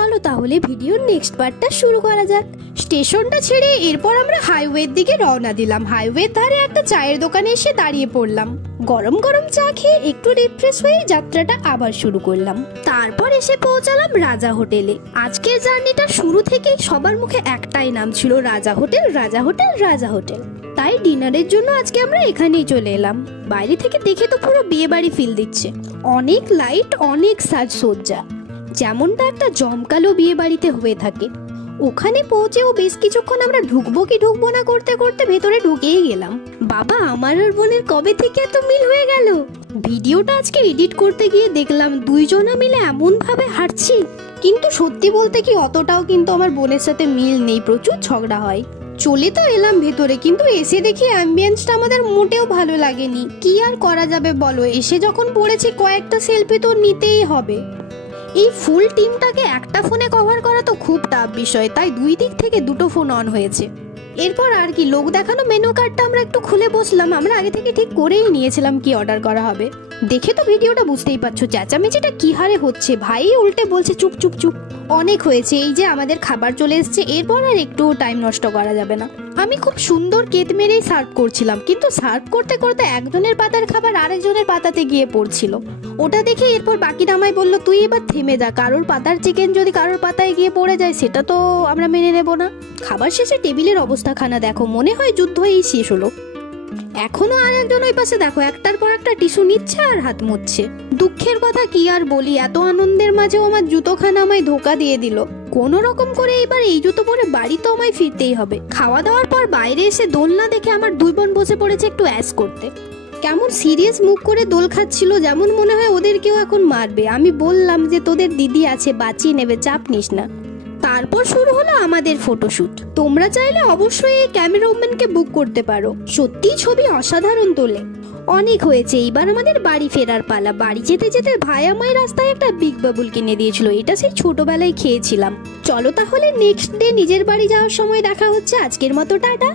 চলো তাহলে ভিডিওর নেক্সট পার্টটা শুরু করা যাক। স্টেশনটা ছেড়ে এরপর আমরা হাইওয়ের দিকে রওনা দিলাম। হাইওয়ের ধারে একটা চায়ের দোকানে এসে দাঁড়িয়ে পড়লাম। গরম গরম চা খেয়ে একটু রিফ্রেশ হয়ে যাত্রাটা আবার শুরু করলাম। তারপর এসে পৌঁছালাম রাজা হোটেলে। আজকের জার্নিটা শুরু থেকেই সবার মুখে একটাই নাম ছিল, রাজা হোটেল, রাজা হোটেল, রাজা হোটেল। তাই ডিনারের জন্য আজকে আমরা এখানেই চলে এলাম। বাইরে থেকে দেখে তো পুরো বিয়ে বাড়ি ফিল দিচ্ছে। অনেক লাইট, অনেক সাজসজ্জা, যেমনটা একটা জমকালো বিয়ে বাড়িতে হয়ে থাকে। ওখানে পৌঁছেও বেশ কিছুক্ষণ আমরা ঢুকবো কি ঢুকবো না করতে করতে ভেতরে ঢুকেই গেলাম। বাবা, আমার আর বোনের কবে থেকে এত মিল হয়ে গেল। ভিডিওটা আজকে এডিট করতে গিয়ে দেখলাম দুইজনা মিলে এমন ভাবে হাঁটছি, কিন্তু সত্যি বলতে কি অতটাও কিন্তু আমার বোনের সাথে মিল নেই, প্রচুর ঝগড়া হয়। চলে তো এলাম ভেতরে, কিন্তু এসে দেখি অ্যাম্বিয়েন্সটা আমাদের মোটেও ভালো লাগেনি। কি আর করা যাবে বলো, এসে যখন পড়েছি কয়েকটা সেলফি তো নিতেই হবে। এই ফুল টিমটাকে একটা ফোনে কভার করা তো খুব টাফ বিষয়, তাই দুই দিক থেকে দুটো ফোন অন হয়েছে। এরপর আর কি, লোক দেখানো মেনু কার্ডটা আমরা একটু খুলে বসলাম। আমরা আগে থেকে ঠিক করেই নিয়েছিলাম কি অর্ডার করা হবে। দেখে তো ভিডিওটা বুঝতেই পারছো চেঁচামেচিটা কি হারে হচ্ছে। ভাই উল্টে বলছে চুপ চুপ চুপ, অনেক হয়েছে। এই যে আমাদের খাবার চলে এসছে, এরপর আর একটু টাইম নষ্ট করা যাবে না। আমি খুব সুন্দর কেত মেরেই সার্ভ করছিলাম, কিন্তু সার্ভ করতে করতে একজনের পাতার খাবার আরেকজনের পাতাতে গিয়ে পড়ছিল। ওটা দেখে এরপর বাকিটা আমায় বললো তুই এবার থেমে যা, কারোর পাতার চিকেন যদি কারোর পাতায় গিয়ে পড়ে যায় সেটা তো আমরা মেনে নেব না। খাবার শেষে টেবিলের অবস্থাখানা দেখো, মনে হয় যুদ্ধই শেষ হলো। এখনো আরেকজন ওই পাশে দেখো একটার পর একটা টিস্যু নিচ্ছে আর হাত মুছছে। দুঃখের কথা কি আর বলি, এত আনন্দের মাঝেও আমার জুতোখানা আমায় ধোকা দিয়ে দিল। কোনো রকম করে এবার এই জুতো পরে বাড়ি তো আমায় ফিরতেই হবে। খাওয়া দাওয়ার পর বাইরে এসে দোলনা দেখে আমার দুই বোন বসে পড়েছে একটু অ্যাশ করতে। কেমন সিরিয়াস মুখ করে দোল খাচ্ছিল, যেমন মনে হয় ওদেরকেও এখন মারবে। আমি বললাম যে তোদের দিদি আছে, বাঁচিয়ে নেবে, চাপ নিস না। তারপর শুরু হলো আমাদের ফটোশুট। তোমরা চাইলে অবশ্যই এই ক্যামেরাম্যানকে বুক করতে পারো, সত্যিই ছবি অসাধারণ তোলে। অনেক হয়েছে, এইবার আমাদের বাড়ি ফেরার পালা। বাড়ি যেতে যেতে ভাই আমায় রাস্তায় একটা বিগ বাবুল কিনে দিয়েছিল, এটা সেই ছোটবেলায় খেয়েছিলাম। চলো তাহলে নেক্সট ডে নিজের বাড়ি যাওয়ার সময় দেখা হচ্ছে। আজকের মতো টাটা।